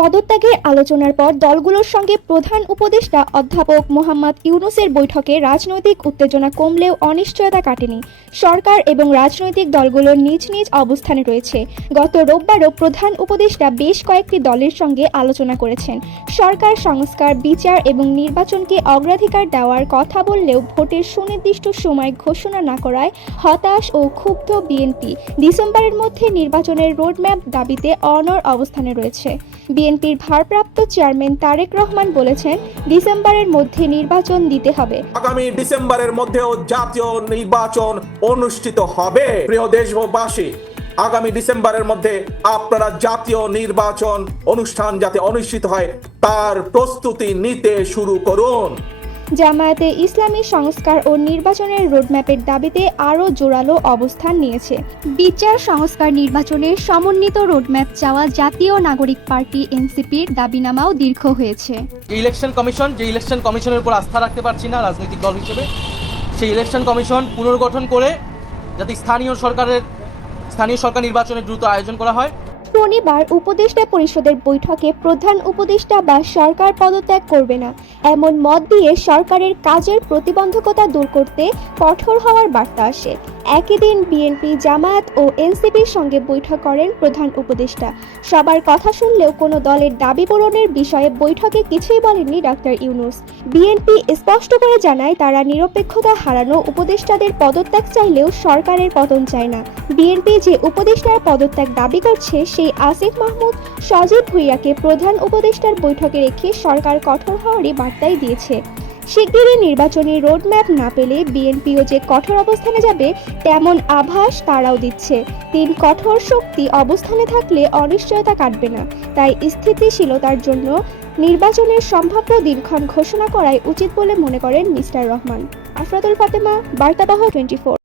পদত্যাগের আলোচনার পর দলগুলোর সঙ্গে প্রধান উপদেষ্টা অধ্যাপক মোহাম্মদ ইউনূসের বৈঠকে রাজনৈতিক উত্তেজনা কমলেও অনিশ্চয়তা কাটেনি। সরকার এবং রাজনৈতিক দলগুলো নিজ নিজ অবস্থানে রয়েছে। গত রোববারও প্রধান উপদেষ্টা বেশ কয়েকটি দলের সঙ্গে আলোচনা করেছেন। সরকার সংস্কার, বিচার এবং নির্বাচনকে অগ্রাধিকার দেওয়ার কথা বললেও ভোটের সুনির্দিষ্ট সময় ঘোষণা না করায় হতাশ ও ক্ষুব্ধ বিএনপি ডিসেম্বরের মধ্যে নির্বাচনের রোডম্যাপ দাবিতে অনড় অবস্থানে রয়েছে। বিএনপির ভারপ্রাপ্ত চেয়ারম্যান তারেক রহমান বলেছেন, ডিসেম্বরের মধ্যে নির্বাচন দিতে হবে। আগামী ডিসেম্বরের মধ্যেও জাতীয় নির্বাচন অনুষ্ঠিত হবে। প্রিয় দেশবাসী, আগামী ডিসেম্বরের মধ্যে আপনারা জাতীয় নির্বাচন অনুষ্ঠান যাতে অনুষ্ঠিত হয় তার প্রস্তুতি নিতে শুরু করুন। জামায়াতে ইসলামী সংস্কার ও নির্বাচনের রোডম্যাপের দাবিতে আরও জোরালো অবস্থান নিয়েছে। বিচার, সংস্কার, নির্বাচনের সমন্বিত রোডম্যাপ চাওয়া জাতীয় নাগরিক পার্টি এনসিপির দাবিনামাও দীর্ঘ হয়েছে। ইলেকশন কমিশনের উপর আস্থা রাখতে পারছি না রাজনৈতিক দল হিসেবে। সেই ইলেকশন কমিশন পুনর্গঠন করে যাতে স্থানীয় সরকার নির্বাচনের দ্রুত আয়োজন করা হয়। শনিবার উপদেষ্টা পরিষদের বৈঠকে প্রধান উপদেষ্টা বা সরকার পদত্যাগ করবে না এমন মত দিয়ে সরকারের কাজের প্রতিবন্ধকতা দূর করতে কঠোর হওয়ার বার্তা আসে। একই দিন বিএনপি, জামায়াত ও এনসিপির সঙ্গে বৈঠক করেন প্রধান উপদেষ্টা। সবার কথা শুনলেও কোনো দলের দাবি পূরণের বিষয়ে বৈঠকে কিছুই বলেননি ডক্টর ইউনূস। বিএনপি স্পষ্ট করে জানায়, তারা নিরপেক্ষতা হারানো উপদেষ্টাদের পদত্যাগ চাইলেও সরকারের পতন চায় না। বিএনপি যে উপদেষ্টার পদত্যাগ দাবি করছে সেই আসিফ মাহমুদ, সজীব ভুঁইয়াকে প্রধান উপদেষ্টার বৈঠকে রেখে সরকার কঠোর হওয়ারই বার্তাই দিয়েছে। শিগগিরই নির্বাচনী রোডম্যাপ না পেলে বিএনপিও যে কঠোর অবস্থানে যাবে তেমন আভাস তারাও দিচ্ছে। তিন কঠোর শক্তি অবস্থানে থাকলে অনিশ্চয়তা কাটবে না। তাই স্থিতিশীলতার জন্য নির্বাচনের সম্ভাব্য দিনক্ষণ ঘোষণা করাই উচিত বলে মনে করেন মিস্টার রহমান। আফরাতুল ফাতেমা, বার্তাবাহ 24।